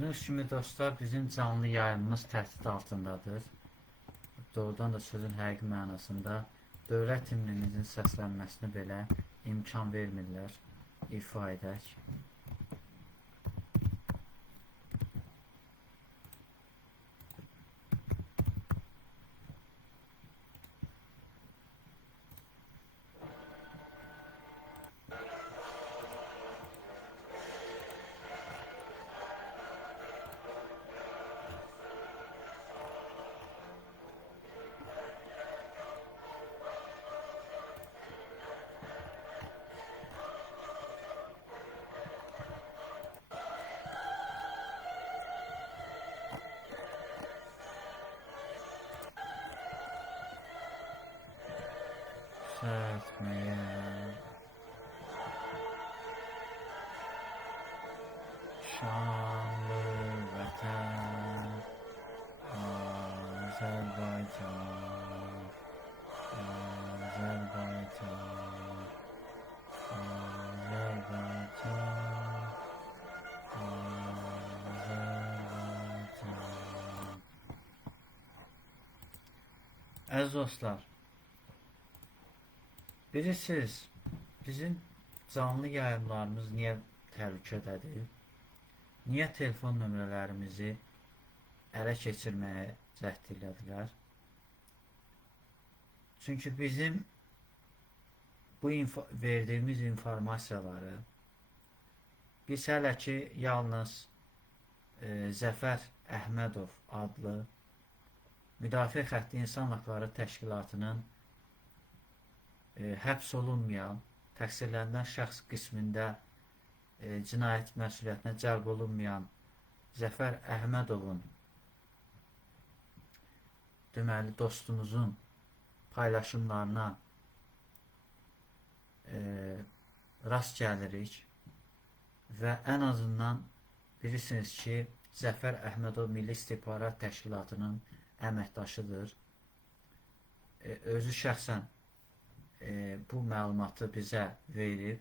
Gördüğünüz kimi dostlar, bizim canlı yayınımız təhdid altındadır. Doğrudan da sözün həqiqi mənasında dövlət himninizin səslənməsini belə imkan vermirlər, ifa edək. Etməyə şanlı vətən Azərbaycan, Azərbaycan, Azərbaycan, Azərbaycan. Əziz dostlar, bilirsiniz, bizim canlı yayımlarımız niyə təhlükədədir? Niyə telefon nömrələrimizi ələ keçirməyə cəhd elədilər? Çünki bizim bu verdiyimiz informasiyaları biz hələ ki yalnız Zəfər Əhmədov adlı Müdafiə Xətti İnsan Haqları Təşkilatının həbs olunmayan, təqsirlənən şəxs qismində cinayət məsuliyyətinə cəlb olunmayan Zəfər Əhmədovun, deməli, dostumuzun paylaşımlarına rast gəlirik və ən azından bilirsiniz ki, Zəfər Əhmədov Milli İstihbarat Təşkilatının əməkdaşıdır. Özü şəxsən bu məlumatı bizə verib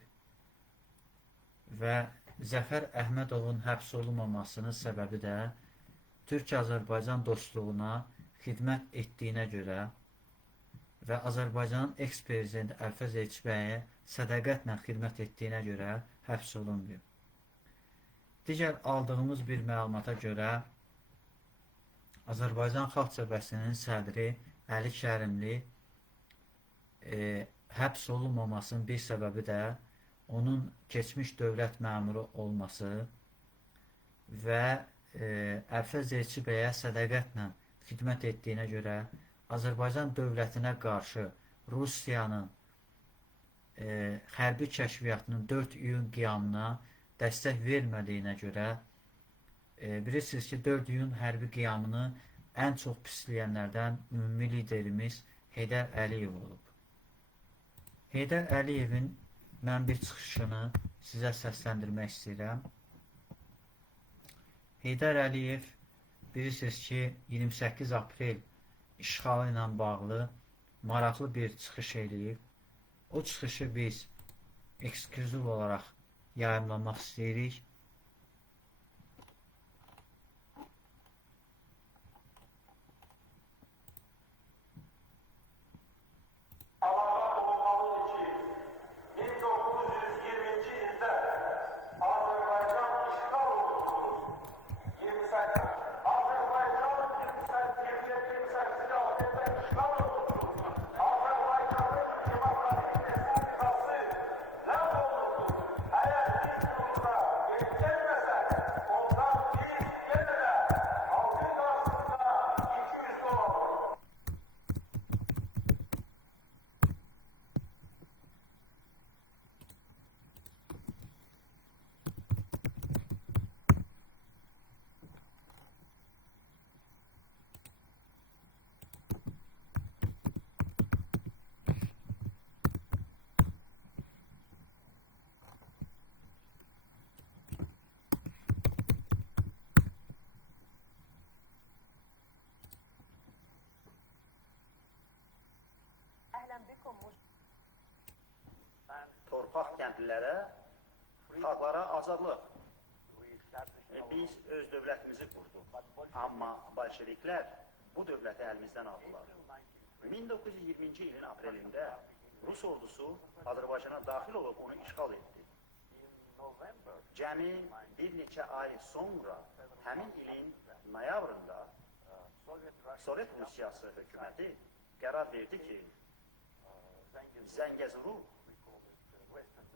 və Zəfər Əhmədovun həbs olunmamasının səbəbi də Türk-Azərbaycan dostluğuna xidmət etdiyinə görə və Azərbaycanın eks-prezidenti Əlfəz Elçibəyə sədaqətlə xidmət etdiyinə görə həbs olunmuyor. Digər aldığımız bir məlumata görə Azərbaycan Xalq Cəbhəsinin sədri Əli Kərimli həbs olunmamasının bir səbəbi də onun keçmiş dövlət məmuru olması və Əlfəz Elçibəyə sədaqətlə xidmət etdiyinə görə Azərbaycan dövlətinə qarşı Rusiyanın hərbi kəşfiyyatının 4 iyun qiyamına dəstək vermədiyinə görə bilirsiniz ki, 4 iyun hərbi qiyamını ən çox pisləyənlərdən ümumi liderimiz Heydər Əliyev olub. Heydər Əliyevin mən bir çıxışını sizə səsləndirmək istəyirəm. Heydər Əliyev bilirsiniz ki, 28 aprel işğalı ilə bağlı maraqlı bir çıxış eləyib. O çıxışı biz eksklüziv olaraq yayımlamaq istəyirik. Torpaq kəndlilərə, xalqlara azadlıq Biz öz dövlətimizi qurduq. Amma bolşeviklər bu dövləti əlimizdən aldılar. 1920-ci ilin aprelində Rus ordusu Azərbaycana daxil olub onu işğal etdi. Cəmi bir neçə ay sonra həmin ilin noyabrında Sovet Rusiyası hökuməti qərar verdi ki, Zəngəzuru,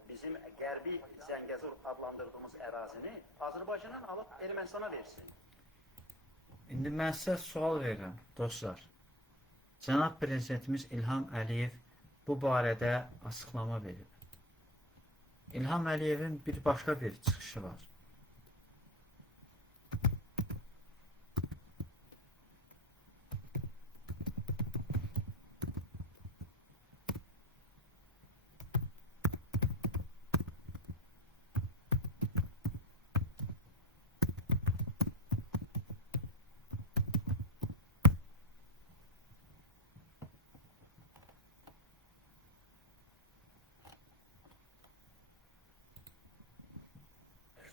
bizim qərbi Zəngəzur adlandırdığımız ərazini Azərbaycandan alıb Ermənistana versin. İndi mən sizə sual verirəm, dostlar. Cənab Prezidentimiz İlham Əliyev bu barədə açıqlama verir. İlham Əliyevin bir başqa bir çıxışı var.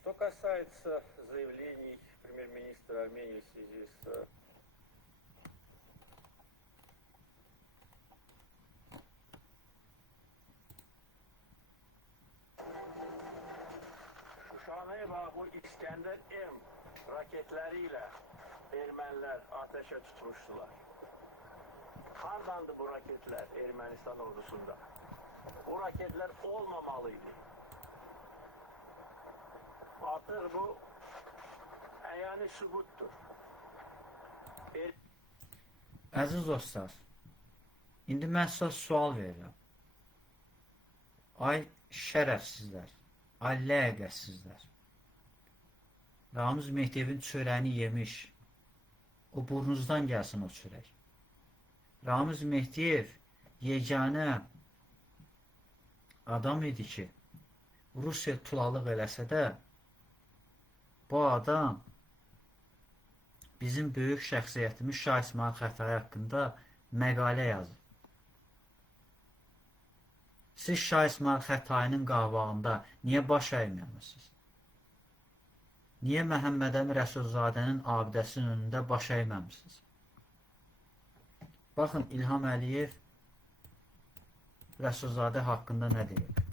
Что касается заявлений премьер-министра Армении в связи с Şuşanı ve bu İskender-M raketleriyle Ermeniler ateşe tutmuştular. Hardandı bu raketler Ermenistan ordusunda? Bu raketler olmamalıydı. Artık bu yani sübuttur. Əziz dostlar, indi mən sizə sual verirəm. Ay şərəfsizlər, ay ləyəqətsizlər. Ramiz Mehdiyevin çörəyini yemiş, o burnunuzdan gəlsin o çörək. Ramiz Mehdiyev yeganə adam idi ki, Rusiya tulalıq eləsə də, bu adam bizim böyük şəxsiyyətimiz Şah İsmail Xətai haqqında məqalə yazır. Siz Şah İsmail Xətainin qabağında niyə baş əyməmisiniz? Niyə Məhəmməd Əmin Rəsulzadənin abidəsinin önündə baş əyməmisiniz? Baxın, İlham Əliyev Rəsulzadə haqqında nə deyir?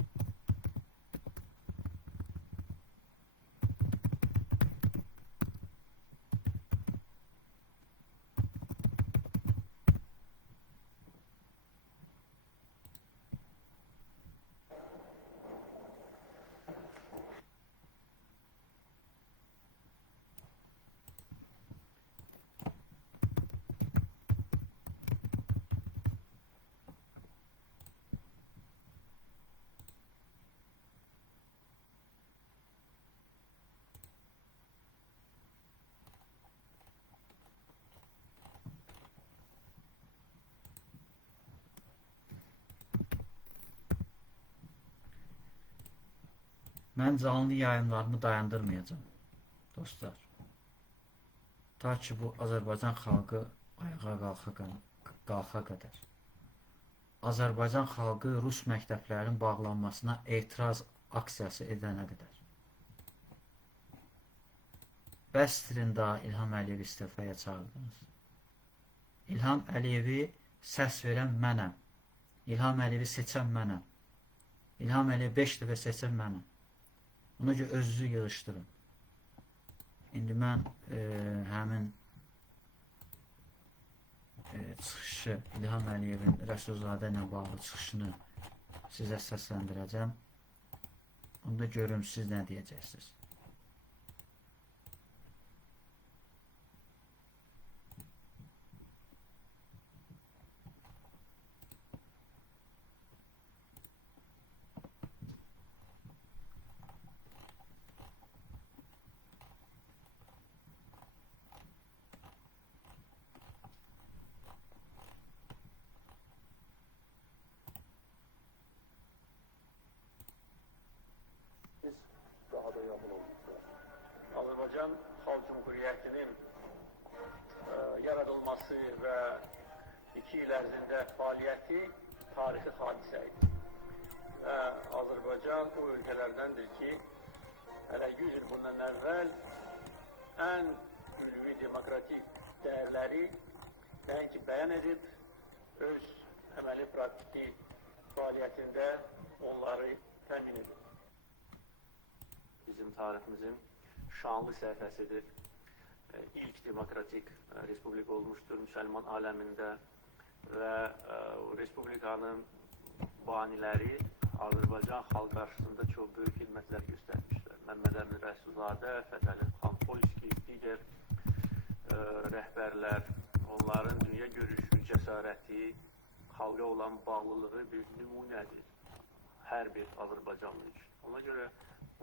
Mən canlı yayımlarımı dayandırmayacağım, dostlar. Ta ki bu Azərbaycan xalqı ayağa qalxa qədər. Azərbaycan xalqı Rus məktəblərinin bağlanmasına etiraz aksiyası edənə qədər. Bəsdirin daha İlham Əliyevi istifaya çağırdınız. İlham Əliyevi səs verən mənəm. İlham Əliyevi seçən mənəm. İlham Əliyevi 5 dəfə seçən mənəm. Ona görə özünüzü yığışdırın. İndi mən həmin çıxışı, İlham Əliyevin Rəsulzadə ilə bağlı çıxışını sizə səsləndirəcəm. Onda görüm siz nə deyəcəksiniz. Daha da yakın olmuşlar. Azerbaycan Xalq Cumhuriyyətinin yaradılması və 2 il ərzində fəaliyyəti tarixi hadisə idi. Və Azərbaycan o ölkələrdəndir ki, hələ 100 il bundan əvvəl ən ülvi demokratik dəyərləri nəinki bəyan edib, öz əməli praktiki fəaliyyətində onları təmin edir. Bizim tariximizin şanlı səhifəsidir. İlk demokratik respublika olmuştur Müslüman aləmində və respublikanın baniləri Azərbaycan xalq qarşısında çox böyük xidmətlər göstərmişlər. Məmməd Əmin Rəsulzadə, Fətəli xan Polski, digər rəhbərlər, onların dünya görüşü, cəsarəti, xalqa olan bağlılığı bir nümunədir hər bir Azərbaycanlı üçün. Ona görə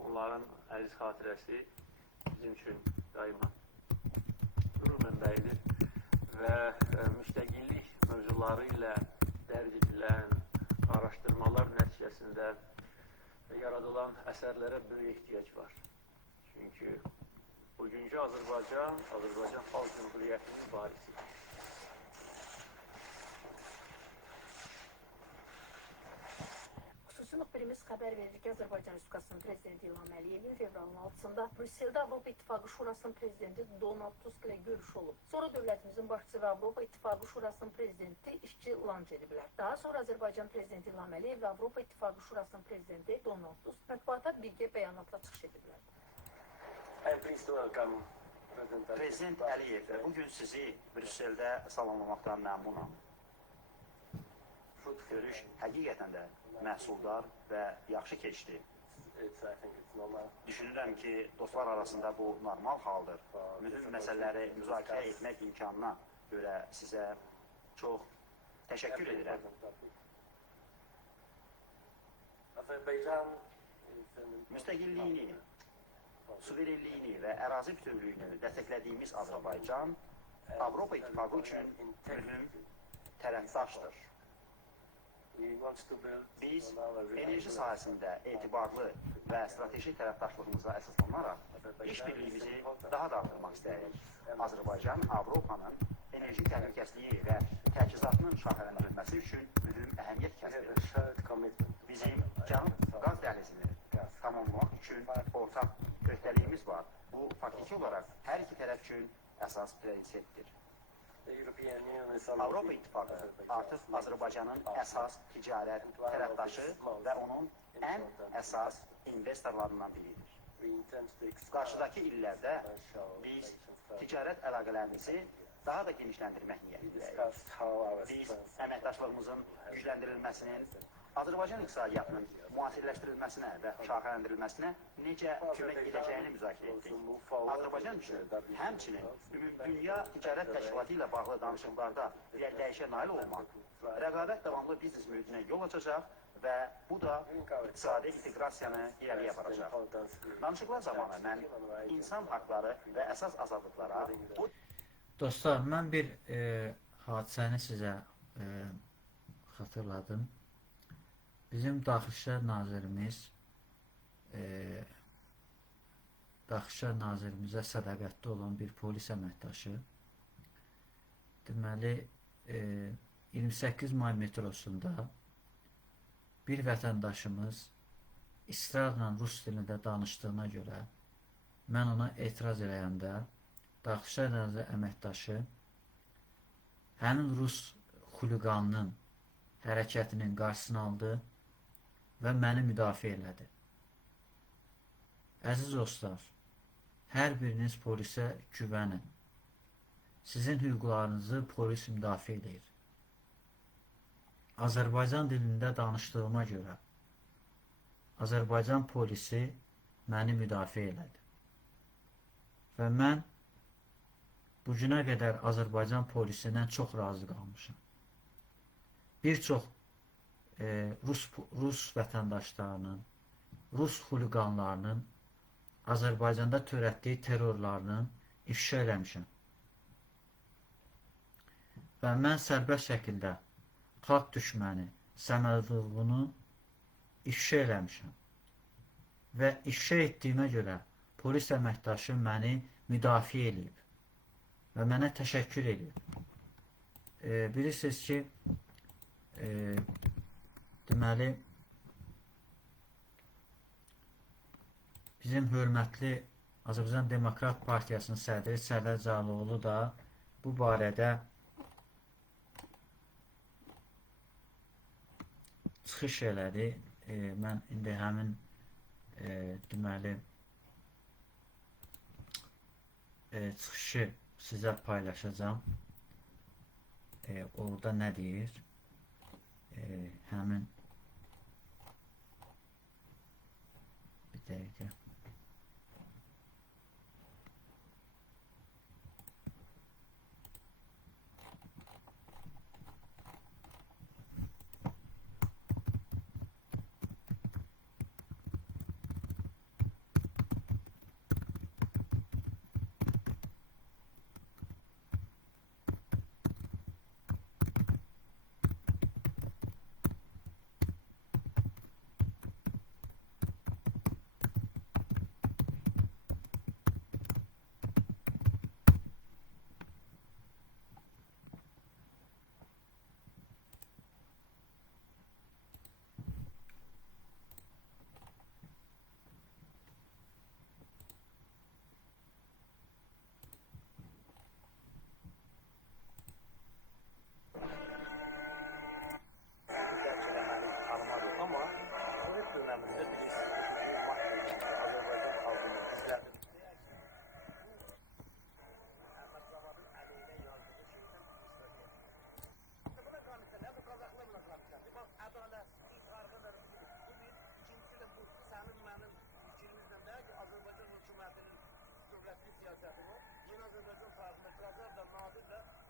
onların əziz xatirəsi bizim üçün daima qürur mənbəyidir və müstəqillik mövzuları ilə dərc edilən araşdırmalar nəticəsində yaradılan əsərlərə böyük ehtiyac var. Çünki bugünkü Azərbaycan Xalq Cümhuriyyətinin varisidir. Xüsusi müxbirimiz xəbər verir ki, Azərbaycan Respublikasının prezidenti İlham Əliyevin fevralın 6-sında Brüsseldə Avropa İttifaqı Şurasının prezidenti Donald Tusk ilə görüş olub. Sonra dövlətimizin başçısı və Avropa İttifaqı Şurasının prezidenti işçi lanç ediblər. Daha sonra Azərbaycan prezidenti İlham Əliyev və Avropa İttifaqı Şurasının prezidenti Donald Tusk mətbuata birgə bəyanatla çıxış ediblər. Prezident Əliyev, bugün sizi Brüsseldə salamlamaqdan məmnunam. Görüş həqiqətən də məhsuldar və yaxşı keçdi. Düşünürəm ki, dostlar arasında bu normal haldır. Mühüm məsələləri müzakirə etmək imkanına görə sizə çox təşəkkür edirəm. Müstəqilliyini, suverenliyini və ərazi bütövlüyünü dəstəklədiyimiz Azərbaycan Avropa İttifaqı üçün mühüm tərəfdaşdır. Biz enerji sahəsində etibarlı və strateji tərəfdaşlığımıza əsaslanaraq işbirliyimizi daha da artırmaq istəyirik. Azərbaycan Avropanın enerji təhlükəsizliyi və təchizatının şaxələndirilməsi üçün mühüm əhəmiyyət kəsb edir. Bizim Cənub qaz dəhlizini tamamlamaq üçün ortaq öhdəliyimiz var. Bu faktiki olaraq hər iki tərəf üçün əsas prioritetdir. Avropa İttifaqı artıq Azərbaycanın əsas ticarət tərəfdaşı və onun ən əsas investorlarından biridir. Qarşıdakı illərdə biz ticarət əlaqələrimizi daha da genişləndirmək niyyətindəyik. Biz əməkdaşlığımızın gücləndirilməsinin, Azərbaycan iqtisadiyyatının müasirləşdirilməsinə və şaxələndirilməsinə necə kömək edəcəyini müzakirə etdik. Azərbaycan üçün həmçinin Ümumdünya Ticarət Təşkilatı ilə bağlı danışıqlarda irəliləyişə nail olmaq, rəqabət davamlı biznes mühitinə yol açacaq və bu da iqtisadi inteqrasiyanı irəliyə aparacaq. Danışıqlar zamanı mən insan haqları və əsas azadlıqlara... Dostlar, mən bir hadisəni sizə xatırladım. Bizim Daxili İşlər Nazirimiz Daxili İşlər Nazirimizə sədaqətli olan bir polis əməkdaşı deməli 28 may metrosunda bir vətəndaşımız israrla rus dilində danışdığına görə mən ona etiraz eləyəndə Daxili İşlər Naziri əməkdaşı həmin rus xuliqanının hərəkətinin qarşısını aldı və məni müdafiə elədi. Əziz dostlar, hər biriniz polisə güvənin. Sizin hüquqlarınızı polis müdafiə edir. Azərbaycan dilində danışdığıma görə Azərbaycan polisi məni müdafiə elədi. Və mən bugünə qədər Azərbaycan polisindən çox razı qalmışam. Bir çox Rus vətəndaşlarının, Rus xuliqanlarının Azərbaycanda törətdiyi terrorlarını ifşa eləmişəm. Və mən sərbəst şəkildə xalq düşməni Səmədovunu ifşa eləmişəm. Və ifşa etdiyimə görə polis əməkdaşı məni müdafiə edib və mənə təşəkkür edib. Bilirsiniz ki, deməli bizim hörmətli Azərbaycan Demokrat Partiyasının sədri Sərdar Caloğlu da bu barədə çıxış elədi. Mən indi həmin deməli çıxışı sizə paylaşacağım. Orada nə deyir? Həmin bir dəqiqə.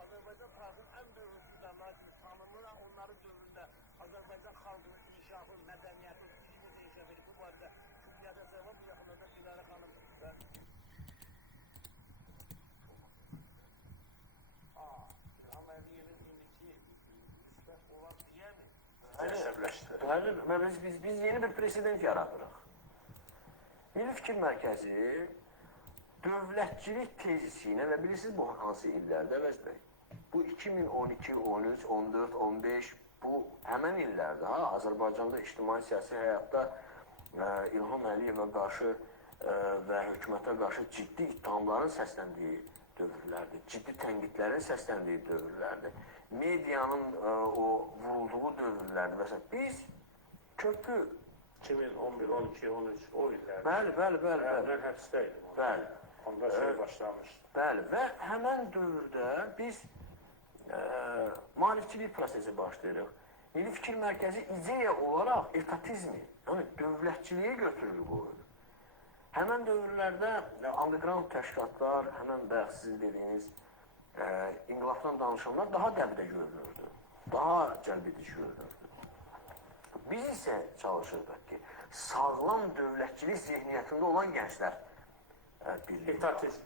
Azərbaycan xalqının ən böyük iqtidarlar kimi tanımı, onların dövründə Azərbaycan xalqının inkişafı, mədəniyyəti, dilini inkişaf edib. Bu barədə Kütüyyədə Səvam bu yaxınlarda Dilarə xanım və İlham Əliyevin indiki müsbət olan deyəmi? Bəli, biz yeni bir president yaradırıq. Milli Fikir Mərkəzi dövlətçilik tezisi ilə və bilirsiniz bu hansı illərdə Əvəz bəy? Bu 2012, 13, 14, 15 bu həmən illərdə Azərbaycanda ictimai-siyasi həyatda İlham Əliyevə qarşı və hökumətə qarşı ciddi ittihamların səsləndiyi dövrlərdir. Ciddi tənqidlərin səsləndiyi dövrlərdir. Medianın o vurulduğu dövrlərdir. Məsələn, biz köklü 2011, 12, 13 o illərdə. Bəli. Mən həbsdəydim. Bəli. Onda şey başlamışdı. Bəli, və həmən dövrdə biz maarifçilik prosesi başlayırıq. Milli Fikir Mərkəzi ideya olaraq etatizmi, yəni dövlətçiliyə götürür qoyur. Həmən dövrlərdə underground təşkilatlar, həmən bayaq sizin dediyiniz inqilabdan danışanlar daha dəbdə görünürdü, daha cəlbedici görünürdü. Biz isə çalışırdıq ki, sağlam dövlətçilik zihniyyətində olan gənclər birlik. Etatizm.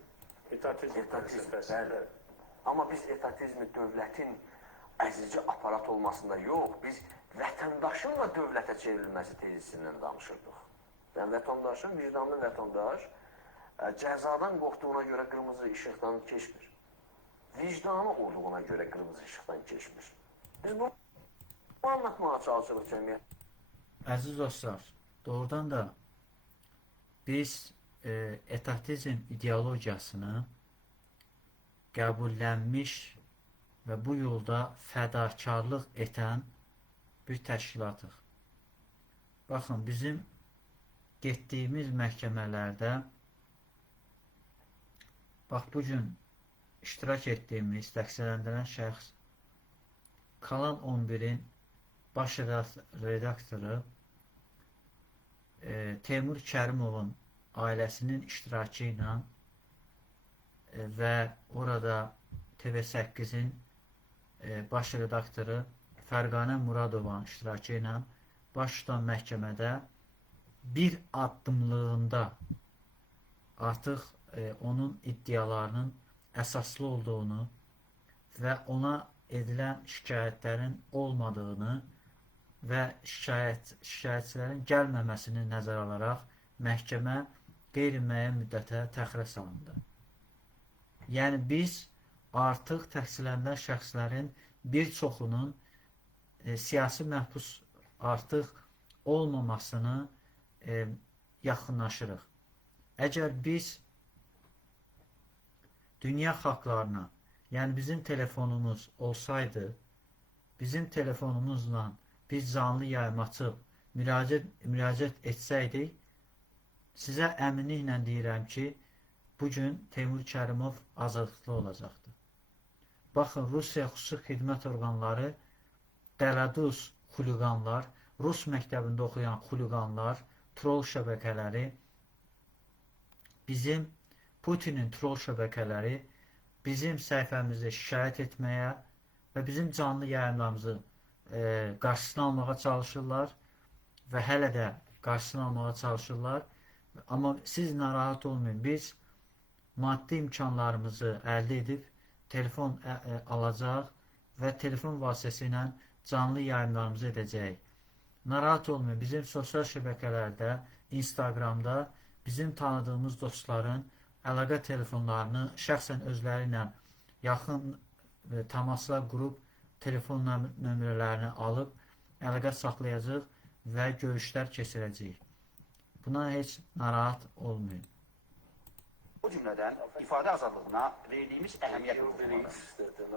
Bəli. Amma biz etatizmi dövlətin əzici aparat olmasında yox, biz vətəndaşın da dövlətə çevrilməsi tezisindən danışırdıq. Yəni, vətəndaşın, vicdanlı vətəndaş cəzadan qorxduğuna görə qırmızı işıqdan keçmir. Vicdanı olduğuna görə qırmızı işıqdan keçmir. Biz bunu anlatmağa çalışırıq cəmiyyət. Əziz dostlar, doğrudan da biz etatizm ideologiyasını qəbullənmiş və bu yolda fədakarlıq edən bir təşkilatıq. Baxın, bizim getdiyimiz məhkəmələrdə bax, bugün iştirak etdiyimiz, təqsirləndirilən şəxs Kalan 11-in baş redaktoru Teymur Kərimovun ailəsinin iştirakı ilə və orada TV8-in baş redaktoru Fərqanə Muradovanın iştirakı ilə baş tutan məhkəmədə bir addımlığında artıq onun iddialarının əsaslı olduğunu və ona edilən şikayətlərin olmadığını və şikayətçilərin gəlməməsini nəzərə alaraq məhkəmə qeyri-müəyyən müddətə təxirə salındı. Yəni biz artıq təqsirləndirilən şəxslərin bir çoxunun siyasi məhbus artıq olmamasını yaxınlaşırıq. Əgər biz dünya xalqlarına, yəni bizim telefonumuz olsaydı, bizim telefonumuzla biz canlı yayım açıb müraciət etsəydik, sizə əminliklə deyirəm ki, bugün Teymur Kərimov azadlıqlı olacaqdı. Baxın, Rusiya xüsusi xidmət orqanları, Belarus xuliqanlar, Rus məktəbində oxuyan xuliqanlar, troll şəbəkələri, bizim Putinin troll şəbəkələri bizim səhifəmizdə şikayət etməyə və bizim canlı yayımlarımızı qarşısını almağa çalışırlar və hələ də qarşısını almağa çalışırlar. Amma siz narahat olmayın, biz maddi imkanlarımızı əldə edib telefon alacaq və telefon vasitəsilə canlı yayımlarımızı edəcəyik. Narahat olmayın, bizim sosial şəbəkələrdə, Instagramda bizim tanıdığımız dostların əlaqə telefonlarını şəxsən özləri ilə yaxın təmaslar qurub telefon nömrələrini alıb əlaqə saxlayacaq və görüşlər keçirəcəyik. Buna heç narahat olmayın. Bu cümlədən ifadə azadlığına verdiyimiz əhəmiyyət vurğulanır.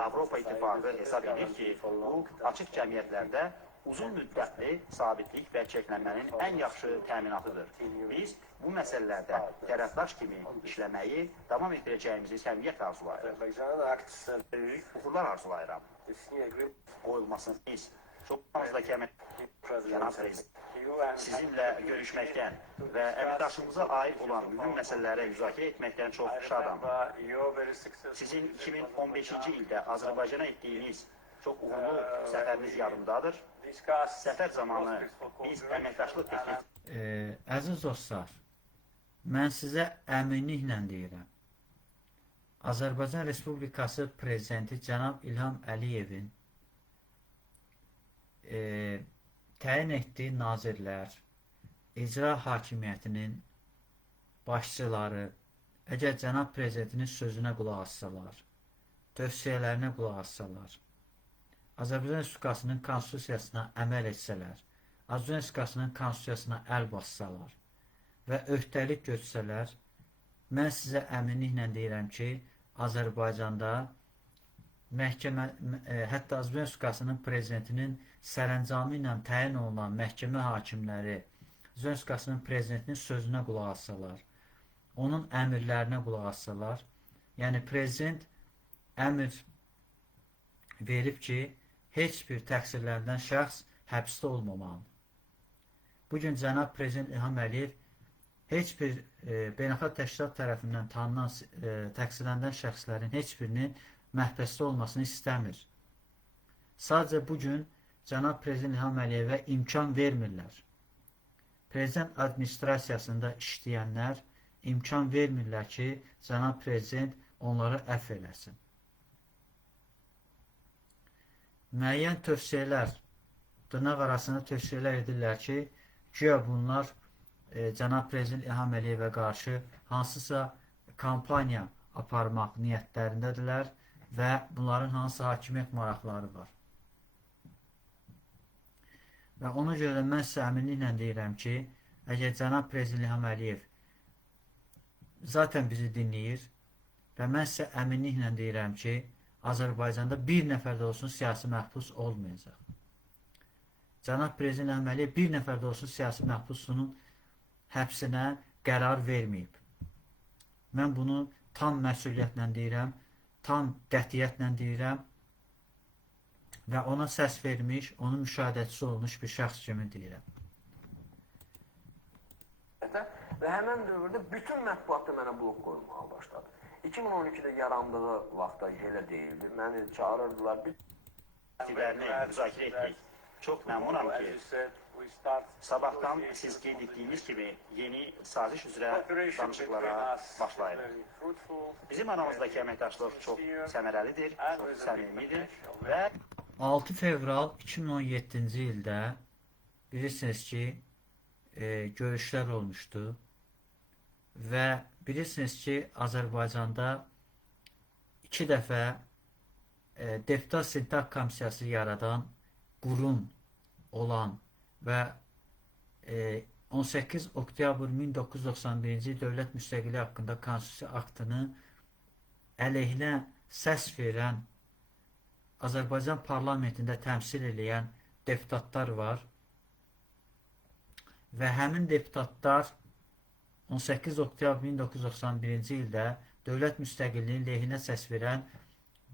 Avropa İttifaqı hesab edir ki, bu açıq cəmiyyətlərdə uzun müddətli sabitlik və çirklənmənin ən yaxşı təminatıdır. Biz bu məsələlərdə tərəfdaş kimi işləməyi davam etdirəcəyimizi səmimiyyətlə arzulayırıq. Uğurlar arzulayıram. Qoyulmasını biz çoxlarımızdakı Cənab Prezident, sizinlə görüşməkdən və əməkdaşlığımıza aid olan mühüm məsələləri müzakirə etməkdən çox şadam. Sizin 2015-ci ildə Azərbaycana etdiyiniz çox uğurlu səfəriniz yadımdadır. Səfər zamanı biz əməkdaşlıq etdik. Əziz dostlar, mən sizə əminliklə deyirəm. Azərbaycan Respublikası Prezidenti Cənab İlham Əliyevin təyin etdiyi nazirlər, icra hakimiyyətinin başçıları, əgər Cənab Prezidentinin sözünə qulaq assalar, tövsiyələrinə qulaq assalar, Azərbaycan Respublikasının konstitusiyasına əməl etsələr, Azərbaycan Respublikasının konstitusiyasına əl bassalar və öhdəlik götürsələr, mən sizə əminliklə deyirəm ki, Azərbaycanda məhkəmə, hətta Azərbaycan Respublikasının prezidentinin sərəncamı ilə təyin olunan məhkəmə hakimləri Azərbaycan Respublikasının prezidentinin sözünə qulaq assalar, onun əmrlərinə qulaq assalar, yəni prezident əmr verib ki, heç bir təqsirlərdən şəxs həbsdə olmamalıdır. Bugün Cənab Prezident İlham Əliyev heç bir beynəlxalq təşkilat tərəfindən tanınan təqsirlənən şəxslərin heç birinin məhbəsdə olmasını istəmir. Sadəcə bugün Cənab Prezident İlham Əliyevə imkan vermirlər. Prezident administrasiyasında işləyənlər imkan vermirlər ki, Cənab Prezident onları əfv eləsin. Müəyyən tövsiyələr, dırnaq arasında tövsiyələr edirlər ki, güya bunlar Cənab Prezident İlham Əliyevə qarşı hansısa kampaniya aparmaq niyyətlərindədirlər və bunların hansı hakimiyyət maraqları var. Və ona görə mən sizə əminliklə deyirəm ki, əgər Cənab Prezident İlham Əliyev zaten bizi dinləyir və mən sizə əminliklə deyirəm ki, Azərbaycanda bir nəfər də olsun siyasi məhbus olmayacaq. Cənab Prezident İlham Əliyev bir nəfər də olsun siyasi məhbusunun həbsinə qərar verməyib. Mən bunu tam məsuliyyətlə deyirəm, tam qətiyyətlə deyirəm və ona səs vermiş, onun müşahidəçisi olmuş bir şəxs kimi deyirəm. Və həmən dövrdə bütün mətbuatda mənə blok qoyulmağa başladı. 2012-də yarandığı vaxtda elə deyildi. Məni çağırırdılar. Fikirlərini müzakirə etdik. Çox məmnunam ki, sabahdan siz qeyd etdiyiniz kimi yeni saziş üzrə danışıqlara başlayırıq. Bizim aramızdakı əməkdaşlıq çox səmərəlidir, çox səmimidir və 6 fevral 2017-ci ildə bilirsiniz ki, görüşlər olmuşdu və bilirsiniz ki, Azərbaycanda 2 dəfə deputat sintaq komissiyası yaradan qurum olan və 18 oktyabr 1991-ci Dövlət Müstəqilliyi haqqında konstitusiya aktını əleyhinə səs verən, Azərbaycan parlamentində təmsil edən deputatlar var və həmin deputatlar 18 oktyabr 1991-ci ildə dövlət müstəqilliyinin lehinə səs verən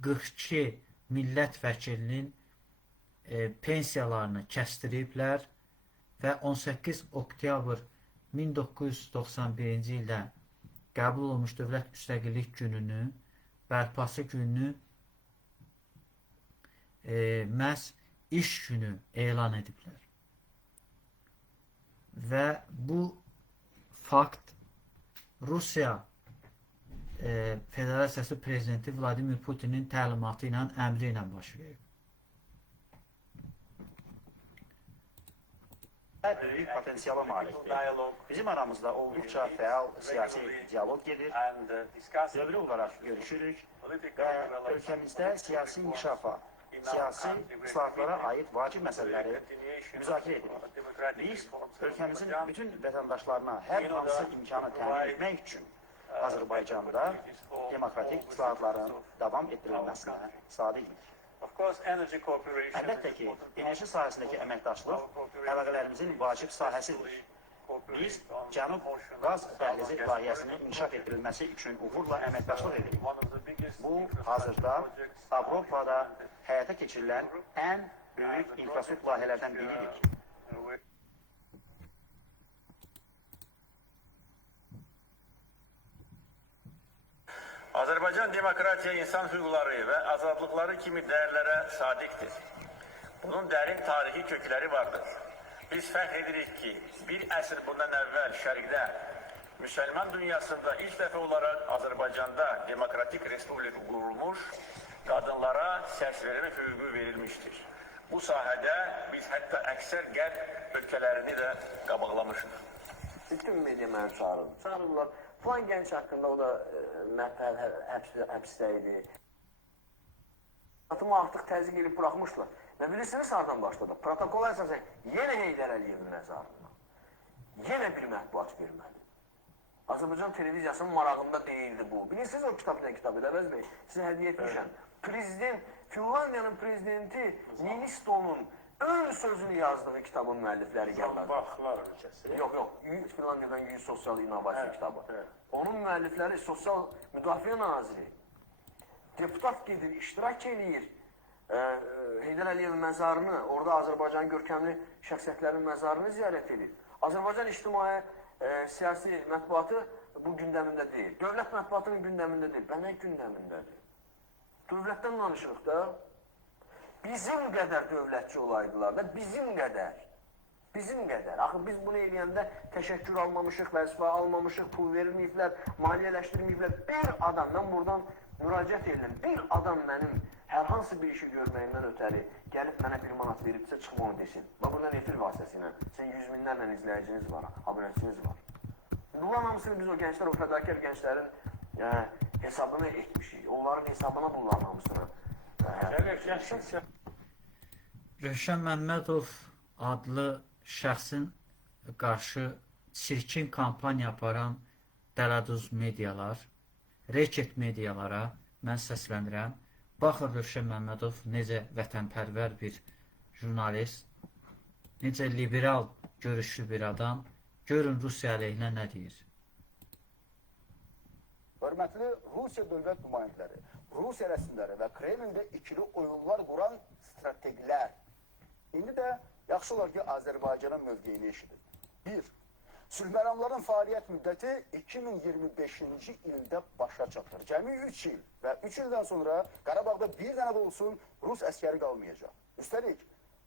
42 millət vəkilinin pensiyalarını kəsdiriblər və 18 oktyabr 1991-ci ildə qəbul olmuş dövlət müstəqillik gününü, bərpası gününü məhz iş günü elan ediblər. Və bu fakt Rusiya Federasiyası Prezidenti Vladimir Putinin təlimatı ilə, əmri ilə baş verir. Büyük potensiala malikdir. Bizim aramızda oldukça feal siyasi diyalog gedir. Dövri olarak görüşürük ve ülkemizde siyasi inkişafa, siyasi ıslahatlara ait vacib meseleleri müzakere edilir. Biz ülkemizin bütün vatandaşlarına her hansı imkanı temin etmek için Azerbaycan'da demokratik ıslahatların devam ettirilmesine sadiqiz. Əlbəttə ki, enerji sahəsindəki əməkdaşlıq əlaqələrimizin vacib sahəsidir. Biz Cənub Qaz Dəhlizi layihəsinin inkişaf etdirilməsi üçün uğurla əməkdaşlıq edirik. Bu, hazırda Avropada həyata keçirilən ən böyük infrastruktur layihələrdən biridir. Azərbaycan demokratiya, insan hüquqları və azadlıqları kimi dəyərlərə sadiqdir. Bunun dərin tarixi kökləri vardır. Biz fəxr edirik ki, bir əsr bundan əvvəl şərqdə, müsəlman dünyasında ilk dəfə olaraq Azərbaycanda demokratik respublika qurulmuş, qadınlara səs vermə hüququ verilmişdir. Bu sahədə biz hətta əksər qərb ölkələrini də qabaqlamışıq. Bütün media məni çağırırlar. Falan gənc haqqında o da məhəl həbsdə idi. Atımı artıq təzyiq edib buraxmışlar. Və bilirsiniz hardan başladı? Protokola əsasən yenə Heydər Əliyevin məzarına. Yenə bir mətbuat vermədi. Azərbaycan televiziyasının marağında deyildi bu. Bilirsiniz o kitab nə kitabı? Əvəz bəy, sizə hədiyyə etmişəm. Prezident, Finlandiyanın prezidenti Niinistonun ön sözünü yazdığı kitabın müəllifləri gəlmədi. Vaxtlar ölkəsi. Yox, Finlandiyadan 100 sosial innovasiya kitabı. Onun müəllifləri sosial müdafiə naziri. Deputat gedir, iştirak edir. Heydər Əliyevin məzarını, orada Azərbaycanın görkəmli şəxsiyyətlərin məzarını ziyarət edir. Azərbaycan ictimai siyasi mətbuatı bu gündəmində deyil. Dövlət mətbuatının gündəmində deyil. Bə nə gündəmindədir? Dövlətdən danışırıq da. Bizim qədər dövlətçi olaydılar da, bizim qədər. Bizim qədər. Axı biz bunu eləyəndə təşəkkür almamışıq, vəzifə almamışıq, pul verilməyiblər, maliyyələşdirməyiblər. Bir adam, mən buradan müraciət edirəm, bir adam mənim hər hansı bir işi görməyimdən ötəri gəlib mənə 1 manat veribsə, çıxma onu desin. Bax, buradan efir vasitəsilə, sizin 100 minlərlə izləyiciniz var, abunəçiniz var. Bunların hamısını biz o gənclər, o fədakar gənclərin hesabına etmişik. Onların hesabına bunların hamısını. Rövşən Məmmədov adlı şəxsin qarşı çirkin kampaniya aparan dələduz medialar, reket medialara mən səslənirəm. Baxın Rövşən Məmmədov necə vətənpərvər bir jurnalist, necə liberal görüşlü bir adam. Görün Rusiya əleyhinə nə deyir. Hörmətli Rusiya dövlət nümayəndələri, Rusiya rəsmiləri və Kremlində ikili oyunlar quran strategilər. İndi də yaxşı olar ki, Azərbaycanın mövqeyini eşidir. 1. Sülhməramların fəaliyyət müddəti 2025-ci ildə başa çatır. Cəmi 3 il və 3 ildən sonra Qarabağda bir dənə də olsun Rus əskəri qalmayacaq. Üstəlik,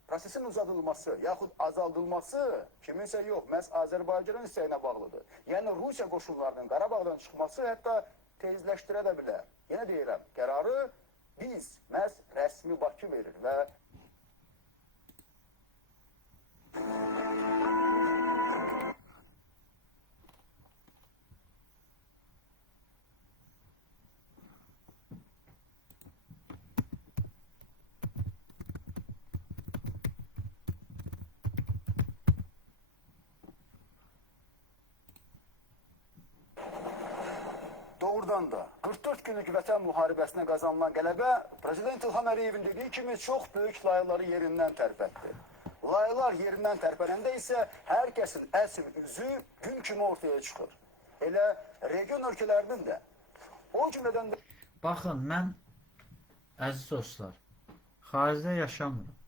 prosesin uzadılması yaxud azaldılması kiminsə yox, məhz Azərbaycanın istəyinə bağlıdır. Yəni Rusiya qoşunlarının Qarabağdan çıxması hətta tezləşdirə də bilər. Yenə deyirəm, qərarı biz, məhz rəsmi Bakı verir və burdan da 44 günlük vətən müharibəsinə qazanılan qələbə Prezident İlham Əliyevin dediyi kimi çox böyük layları yerindən tərpətdi. Laylar yerindən tərpənəndə isə hər kəsin əsl üzü gün kimi ortaya çıxır. Elə region ölkələrinin də o cümlədən də Baxın, mən, əziz dostlar, xaricdə yaşamıram.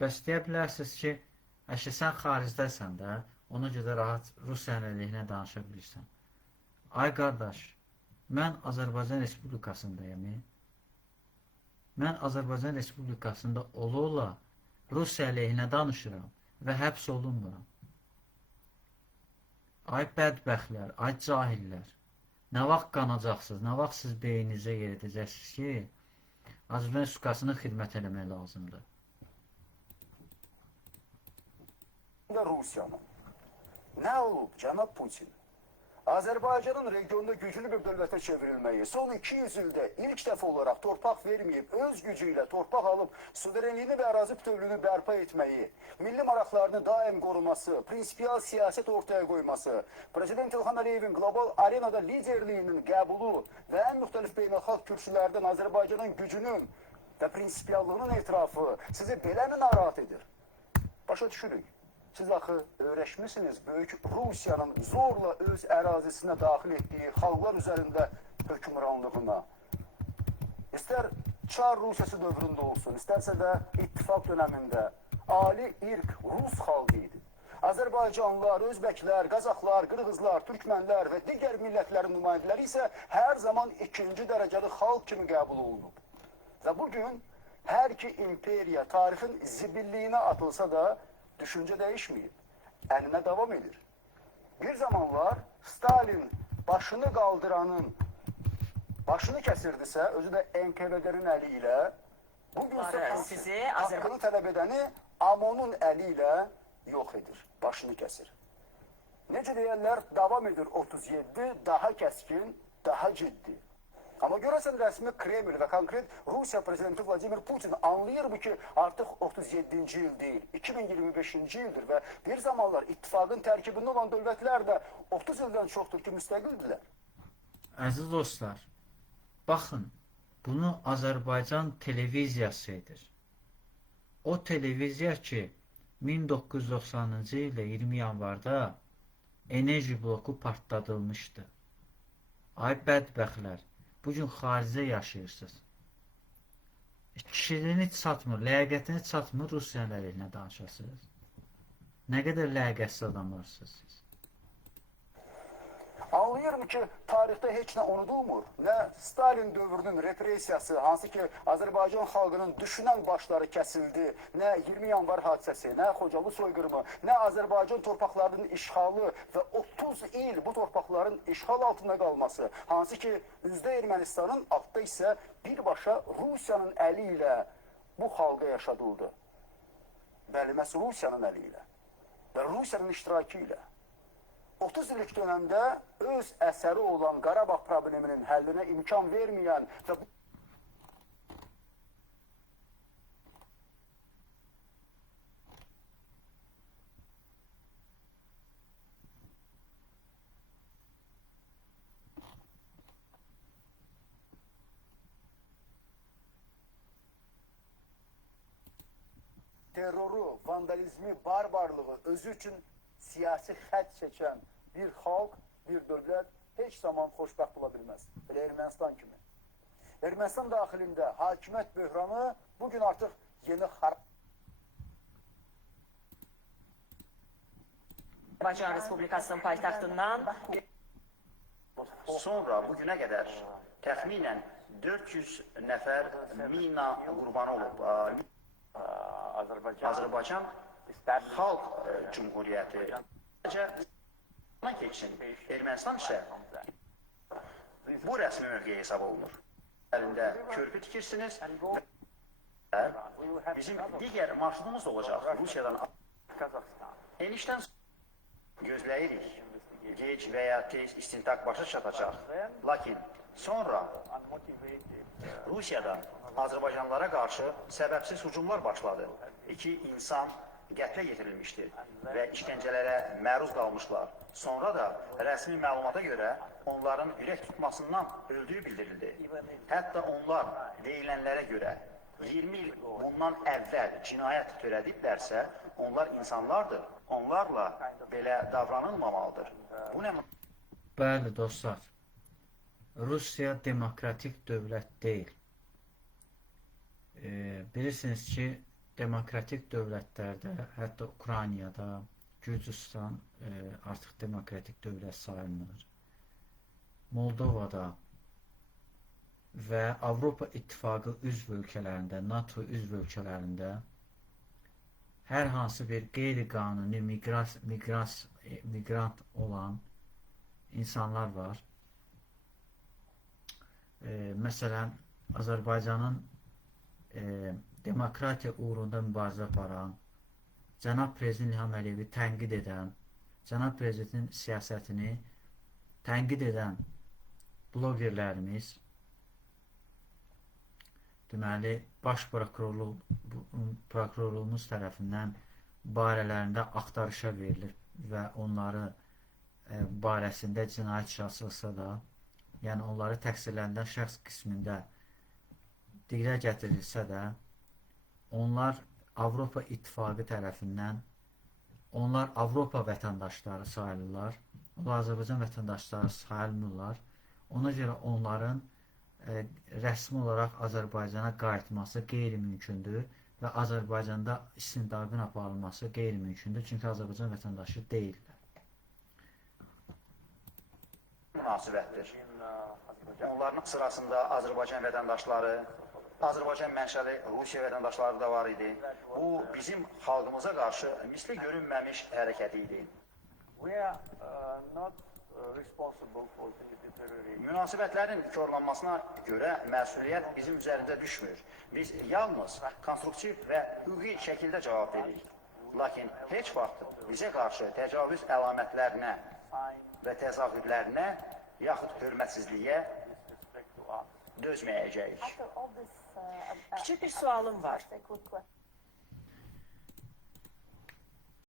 Bəs deyə bilərsiniz ki, əşə sən xaricdəsən də, ona görə rahat Rusiyanın əleyhinə danışa bilirsən. Ay qardaş, mən Azərbaycan Respublikasındayım. Mən Azərbaycan Respublikasında ola-ola Rusiya əleyhinə danışıram və həbs olunmuram. Ay bədbəxtlər, ay cahillər. Nə vaxt qanacaqsınız, nə vaxt siz beyninizə yer edəcəksiniz ki, Azərbaycan Respublikasına xidmət eləmək lazımdır. Rusiyanın. Nə olub, cənab Putin? Azərbaycanın regionda güclü bir dövlətə çevrilməyi, son 200 ildə ilk dəfə olaraq torpaq verməyib, öz gücü ilə torpaq alıb, suverenliyini və ərazi bütövlüyünü bərpa etməyi, milli maraqlarını daim qoruması, prinsipial siyasət ortaya qoyması, Prezident İlham Əliyevin qlobal arenada liderliyinin qəbulu və ən müxtəlif beynəlxalq kürsülərdən Azərbaycanın gücünün və prinsipiallığının etirafı sizi beləmi narahat edir? Başa düşürük. Siz axı öyrəşmişsiniz böyük Rusiyanın zorla öz ərazisinə daxil etdiyi xalqlar üzərində hökmranlığına. İstər Çar Rusiyası dövründə olsun, istərsə də ittifaq dönəmində ali irq Rus xalqı idi. Azərbaycanlılar, Özbəklər, Qazaxlar, Qırğızlar, Türkmənlər və digər millətlərin nümayəndələri isə hər zaman ikinci dərəcəli xalq kimi qəbul olunub. Və bugün hər iki imperiya tarixin zibilliyinə atılsa da düşüncə dəyişməyib, əlinə davam edir. Bir zamanlar Stalin başını qaldıranın başını kəsirdisə, özü də NKVD-nin əli ilə, bugün isə haqqını tələb edəni AMON-un əli ilə yox edir, başını kəsir. Necə deyərlər, davam edir 37, daha kəskin, daha ciddi. Amma görəsən rəsmi Kreml və konkret Rusiya prezidenti Vladimir Putin anlayır bu ki, artıq 37-ci il deyil, 2025-ci ildir və bir zamanlar ittifaqın tərkibində olan dövlətlər də 30 ildən çoxdur ki, müstəqildirlər. Əziz dostlar, baxın, bunu Azərbaycan televiziyası edir. O televiziya ki, 1990-cı ildə 20 yanvarda enerji bloku partladılmışdı. Ay bədbəxtlər, bugün xaricdə yaşayırsınız. Kişiliğini çatmır, ləyaqətini çatmır, Rusiyanın əleyhinə danışasınız. Nə qədər ləyaqətsiz adamlarsınız siz? Anlayırım ki, tarixdə heç nə unudulmur. Nə Stalin dövrünün repressiyası, hansı ki Azərbaycan xalqının düşünən başları kəsildi, nə 20 yanvar hadisəsi, nə Xocalı soyqırımı, nə Azərbaycan torpaqlarının işğalı və 30 il bu torpaqların işğal altında qalması, hansı ki üzdə Ermənistanın, altda isə birbaşa Rusiyanın əli ilə bu xalqa yaşadıldı. Bəli, məhz Rusiyanın əli ilə və Rusiyanın iştirakı ilə. 30 illik dönəmdə öz əsəri olan Qarabağ probleminin həllinə imkan verməyən və terroru, vandalizmi, barbarlığı özü üçün siyasi xətt çəkən bir xalq, bir dövlət heç zaman xoşbəxt ola bilməz. Elə Ermənistan kimi. Ermənistan daxilində hakimiyyət böhranı bugün artıq yeni Azərbaycan Respublikasının paytaxtından Sonra bugünə qədər təxminən 400 nəfər mina qurbanı olub. Azərbaycan Xalq Cumhuriyyəti keçsin. Ermənistan isə bu rəsmi mövqeyə hesab olunur. Əlində körpü tikirsiniz. Bizim digər marşrutumuz da olacaq. Rusiyadan enişdən gözləyirik. Gec və ya tez istintaq başa çatacaq. Lakin sonra Rusiyada Azərbaycanlılara qarşı səbəbsiz hücumlar başladı. İki insan qətlə yetirilmişdir və işgəncələrə məruz qalmışlar. Sonra da rəsmi məlumata görə onların ürək tutmasından öldüyü bildirildi. Hətta onlar deyilənlərə görə 20 il bundan əvvəl cinayət törədiblərsə, onlar insanlardır. Onlarla belə davranılmamalıdır. Bu nə? Bəli dostlar, Rusiya demokratik dövlət deyil. Bilirsiniz ki, demokratik dövlətlərdə, hətta Ukraynada, Gürcüstan artıq demokratik dövlət sayılmır. Moldovada və Avropa İttifaqı üzv ölkələrində, NATO üzv ölkələrində hər hansı bir qeyri-qanuni miqrant olan insanlar var. Məsələn, Azərbaycanın demokratiya uğrunda mübarizə aparan, Cənab Prezident İlham Əliyevi tənqid edən, Cənab Prezidentin siyasətini tənqid edən blogerlərimiz, deməli, baş prokurorluğumuz tərəfindən barələrində axtarışa verilir və onları barəsində cinayət işi açılsa da, yəni onları təqsirləndirən şəxs qismində dilə gətirilsə də, onlar Avropa İttifaqı tərəfindən, onlar Avropa vətəndaşları sayılırlar, onlar Azərbaycan vətəndaşları sayılmırlar. Ona görə onların rəsmi olaraq Azərbaycana qayıtması qeyri-mümkündür və Azərbaycanda istintaqın aparılması qeyri-mümkündür, çünki Azərbaycan vətəndaşı deyirlər. Münasibətdir. Onların sırasında Azərbaycan vətəndaşları, Azərbaycan mənşəli Rusiya vətəndaşları da var idi. Bu, bizim xalqımıza qarşı misli görünməmiş hərəkət idi. Münasibətlərin korlanmasına görə məsuliyyət bizim üzərində düşmür. Biz yalnız konstruktiv və hüquqi şəkildə cavab veririk. Lakin heç vaxt bizə qarşı təcavüz əlamətlərinə və təzahürlərinə yaxud hörmətsizliyə dözməyəcəyik. Küçük bir sualım var.